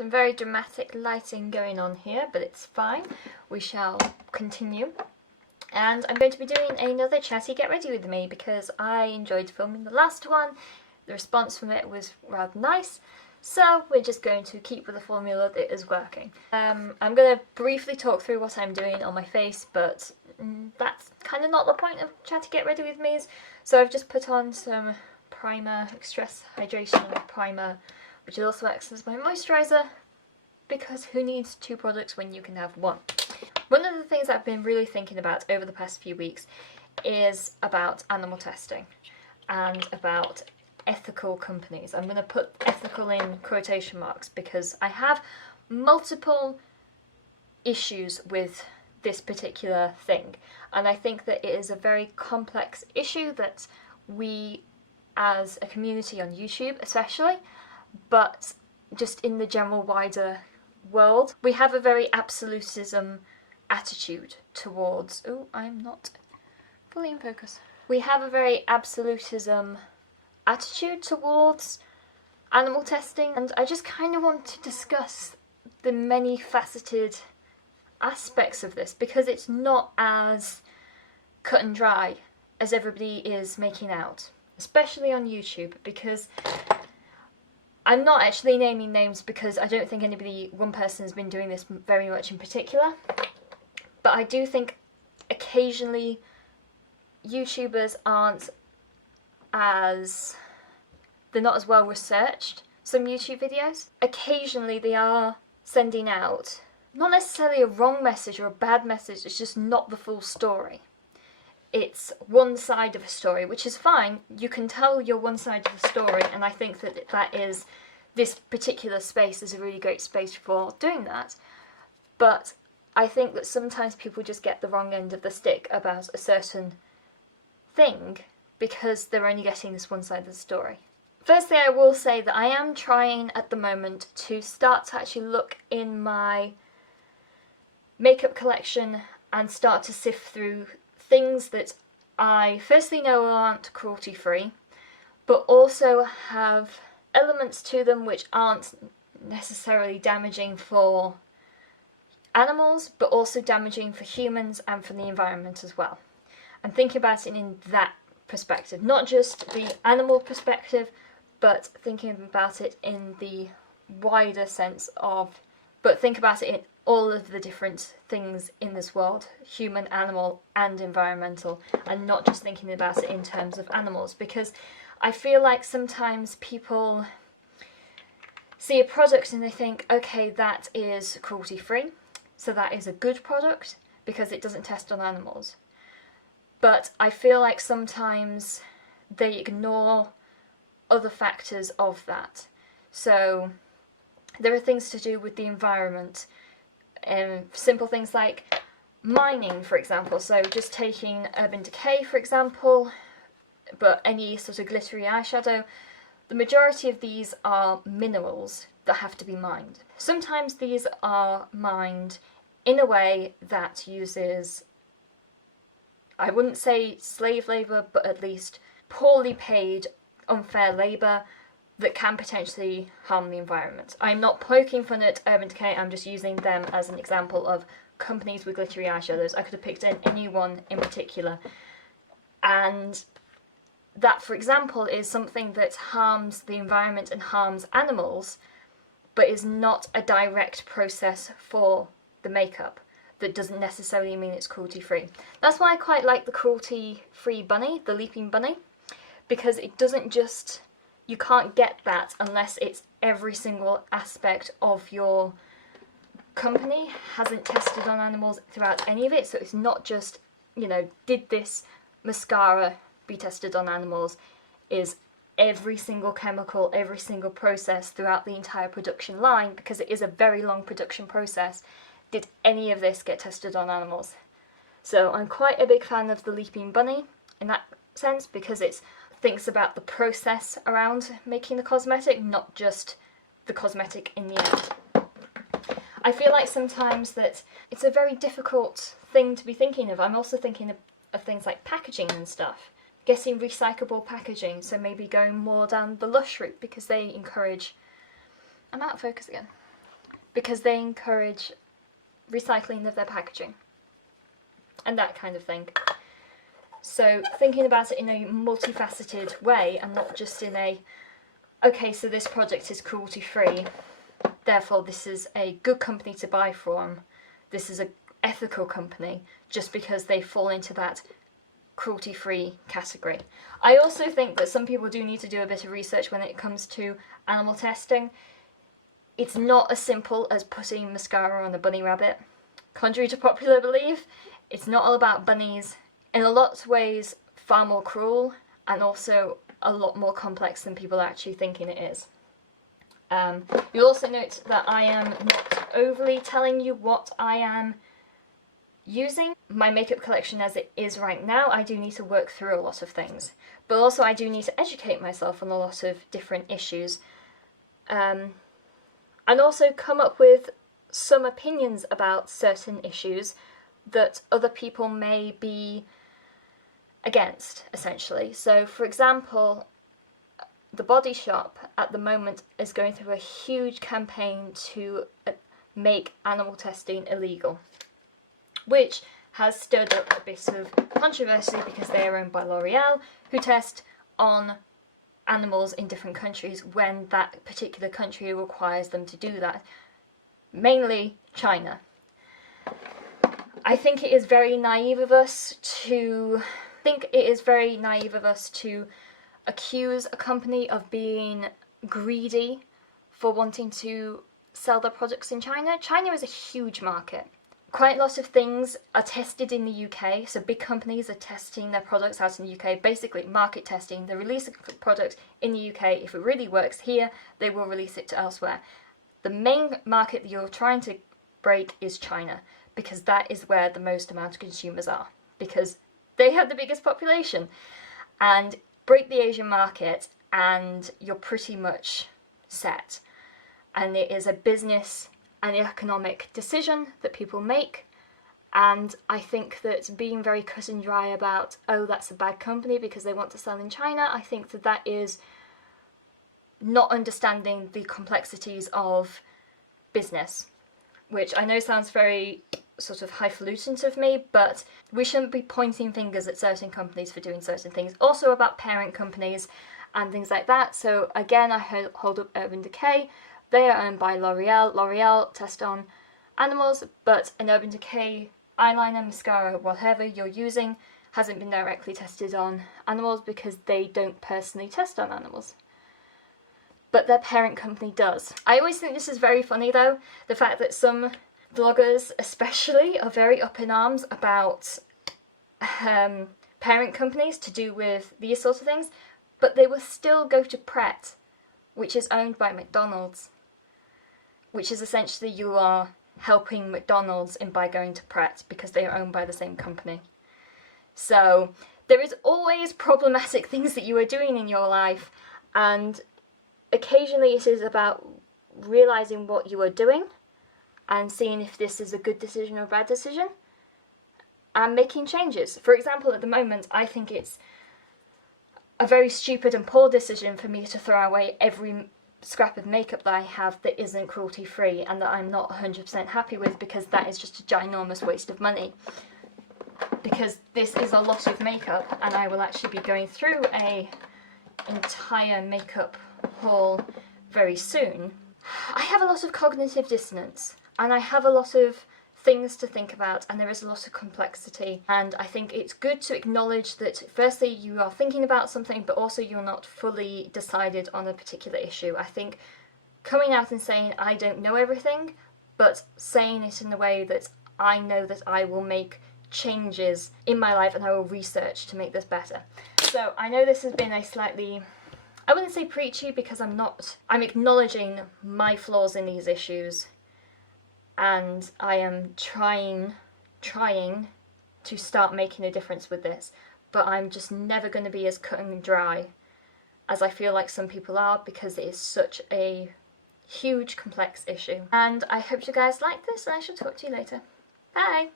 Some very dramatic lighting going on here, but it's fine. We shall continue. And I'm going to be doing another Chatty Get Ready With Me because I enjoyed filming the last one. The response from it was rather nice. So we're just going to keep with the formula that is working. I'm going to briefly talk through what I'm doing on my face, but that's kind of not the point of Chatty Get Ready With Me. So I've just put on some primer, Stress Hydration Primer, which also acts as my moisturiser, because who needs two products when you can have one? One of the things I've been really thinking about over the past few weeks is about animal testing and about ethical companies. I'm going to put ethical in quotation marks because I have multiple issues with this particular thing, and I think that it is a very complex issue that we as a community on YouTube especially, but just in the general wider world, we have a very absolutism attitude towards... Oh, I'm not fully in focus. We have a very absolutism attitude towards animal testing, and I just kind of want to discuss the many faceted aspects of this because it's not as cut and dry as everybody is making out, especially on YouTube, because I'm not actually naming names because I don't think one person has been doing this very much in particular, but I do think occasionally YouTubers they're not as well researched, some YouTube videos. Occasionally they are sending out, not necessarily a wrong message or a bad message, it's just not the full story. It's one side of a story, which is fine. You can tell your one side of the story, and I think that this particular space is a really great space for doing that. But I think that sometimes people just get the wrong end of the stick about a certain thing because they're only getting this one side of the story. Firstly, I will say that I am trying at the moment to start to actually look in my makeup collection and start to sift through things that I firstly know aren't cruelty-free, but also have elements to them which aren't necessarily damaging for animals, but also damaging for humans and for the environment as well. And thinking about it in that perspective, not just the animal perspective, but thinking about it in the wider sense of, but think about it in all of the different things in this world, human, animal and environmental, and not just thinking about it in terms of animals, because I feel like sometimes people see a product and they think, okay, that is cruelty-free, so that is a good product because it doesn't test on animals. But I feel like sometimes they ignore other factors of that. So there are things to do with the environment, simple things like mining, for example. So just taking Urban Decay, for example, but any sort of glittery eyeshadow, the majority of these are minerals that have to be mined. Sometimes these are mined in a way that uses, I wouldn't say slave labour, but at least poorly paid, unfair labour that can potentially harm the environment. I'm not poking fun at Urban Decay, I'm just using them as an example of companies with glittery eyeshadows. I could have picked any one in particular. And that, for example, is something that harms the environment and harms animals, but is not a direct process for the makeup. That doesn't necessarily mean it's cruelty-free. That's why I quite like the cruelty-free bunny, the leaping bunny, because it doesn't just... You can't get that unless it's every single aspect of your company hasn't tested on animals throughout any of it. So it's not just, you know, did this mascara be tested on animals? Is every single chemical, every single process throughout the entire production line, because it is a very long production process, did any of this get tested on animals? So I'm quite a big fan of the Leaping Bunny in that sense, because it thinks about the process around making the cosmetic, not just the cosmetic in the end. I feel like sometimes that it's a very difficult thing to be thinking of. I'm also thinking of things like packaging and stuff. Getting recyclable packaging, so maybe going more down the Lush route because they encourage... I'm out of focus again. because they encourage recycling of their packaging and that kind of thing. So thinking about it in a multifaceted way and not just in a, okay, so this project is cruelty-free, therefore this is a good company to buy from, this is an ethical company, just because they fall into that cruelty-free category. I also think that some people do need to do a bit of research when it comes to animal testing. It's not as simple as putting mascara on a bunny rabbit. Contrary to popular belief, it's not all about bunnies. In a lot of ways, far more cruel and also a lot more complex than people are actually thinking it is. You'll also note that I am not overly telling you what I am using. My makeup collection as it is right now, I do need to work through a lot of things. But also I do need to educate myself on a lot of different issues. And also come up with some opinions about certain issues that other people may be against, essentially. So, for example, the Body Shop at the moment is going through a huge campaign to make animal testing illegal, which has stirred up a bit of controversy because they are owned by L'Oreal, who test on animals in different countries when that particular country requires them to do that, mainly China. I think it is very naive of us to accuse a company of being greedy for wanting to sell their products in China. China is a huge market. Quite a lot of things are tested in the UK, so big companies are testing their products out in the UK, basically market testing. They release a product in the UK, if it really works here, they will release it to elsewhere. The main market that you're trying to break is China, because that is where the most amount of consumers are, because they have the biggest population. And break the Asian market and you're pretty much set. And it is a business and economic decision that people make, and I think that being very cut and dry about, oh, that's a bad company because they want to sell in China, I think that that is not understanding the complexities of business, which I know sounds very sort of highfalutin of me, but we shouldn't be pointing fingers at certain companies for doing certain things. Also about parent companies and things like that. So again, I hold up Urban Decay. They are owned by L'Oreal. L'Oreal test on animals, but an Urban Decay eyeliner, mascara, whatever you're using hasn't been directly tested on animals because they don't personally test on animals. But their parent company does. I always think this is very funny though, the fact that some vloggers especially are very up in arms about parent companies to do with these sorts of things, but they will still go to Pret, which is owned by McDonald's, which is essentially you are helping McDonald's in by going to Pret because they are owned by the same company. So there is always problematic things that you are doing in your life, and occasionally it is about realising what you are doing and seeing if this is a good decision or a bad decision and making changes. For example, at the moment I think it's a very stupid and poor decision for me to throw away every scrap of makeup that I have that isn't cruelty free and that I'm not 100% happy with, because that is just a ginormous waste of money. Because this is a lot of makeup and I will actually be going through a entire makeup haul very soon. I have a lot of cognitive dissonance and I have a lot of things to think about, and there is a lot of complexity, and I think it's good to acknowledge that firstly you are thinking about something but also you're not fully decided on a particular issue. I think coming out and saying I don't know everything, but saying it in a way that I know that I will make changes in my life and I will research to make this better. So I know this has been a slightly, I wouldn't say preachy because I'm not, I'm acknowledging my flaws in these issues, and I am trying to start making a difference with this, but I'm just never going to be as cut and dry as I feel like some people are, because it is such a huge complex issue. And I hope you guys like this, and I shall talk to you later. Bye!